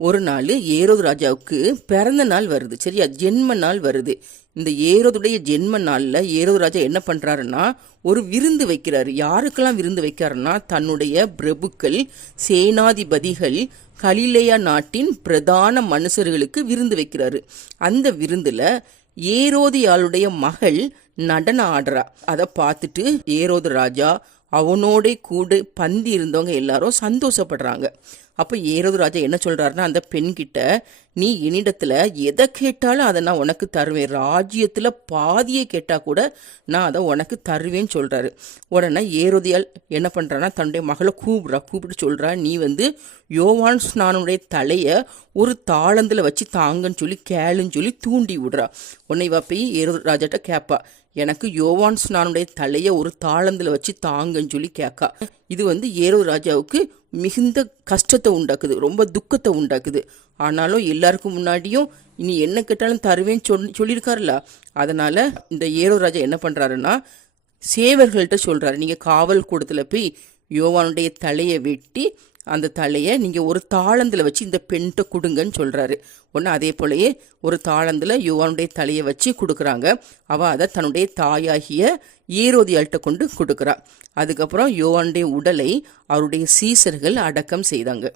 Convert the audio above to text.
ஒரு நாள் ஏரோது ராஜாவுக்கு பிறந்த நாள் வருது, சரியா? ஜென்ம நாள் வருது. இந்த ஏரோதுடைய ஜென்ம நாளில் ஏரோது ராஜா என்ன பண்ணுறாருன்னா ஒரு விருந்து வைக்கிறாரு. யாருக்கெல்லாம் விருந்து வைக்கிறாருன்னா தன்னுடைய பிரபுக்கள், சேனாதிபதிகள், கலிலேயா நாட்டின் பிரதான மனுஷர்களுக்கு விருந்து வைக்கிறாரு. அந்த விருந்தில் ஏரோதியாளுடைய மகள் நடனம் ஆடுறா. அதை பார்த்துட்டு ஏரோது ராஜா அவனோட கூட பந்தி இருந்தவங்க எல்லாரும் சந்தோஷப்படுறாங்க. அப்போ ஏரோது ராஜா என்ன சொல்றாருன்னா அந்த பெண்கிட்ட, நீ என்னிடத்துல எதை கேட்டாலும் அதை நான் உனக்கு தருவேன், ராஜ்யத்துல பாதியை கேட்டா கூட நான் அதை உனக்கு தருவேன்னு சொல்றாரு. உடனே ஏரோதியால் என்ன பண்றான்னா தன்னுடைய மகளை கூப்பிட்டு சொல்றா, நீ யோவான் ஸ்நானனுடைய தலைய ஒரு தாளந்துல வச்சு தாங்கன்னு சொல்லி கேளுன்னு சொல்லி தூண்டி விடுறா. உன்னை போய் ஏரோது ராஜாட்ட கேட்பா, எனக்கு யோவான் ஸ்நானுடைய தலைய ஒரு தாளந்துல வச்சு தாங்கன்னு சொல்லி கேட்கா. இது ஏரோது ராஜாவுக்கு மிகுந்த கஷ்டத்தை உண்டாக்குது, ரொம்ப துக்கத்தை உண்டாக்குது. ஆனாலும் எல்லாருக்கும் முன்னாடியும் இனி என்ன கேட்டாலும் தருவேன்னு சொல்லியிருக்காருல்ல, அதனால இந்த ஏரோது ராஜா என்ன பண்றாருன்னா சேவர்கள்ட்ட சொல்றாரு, நீங்க காவல் கூடத்துல போய் யோவானுடைய தலையை வெட்டி அந்த தலையை நீங்கள் ஒரு தாளந்தில் வச்சு இந்த பெண்கிட்ட கொடுங்கன்னு சொல்கிறாரு. ஒன்று அதே போலயே ஒரு தாளந்தில் யோவானுடைய தலையை வச்சு கொடுக்குறாங்க. அவள் அதை தன்னுடைய தாயாகிய ஏரோதியாள்கிட்ட கொண்டு கொடுக்குறா. அதுக்கப்புறம் யோவானுடைய உடலை அவருடைய சீசர்கள் அடக்கம் செய்தாங்க.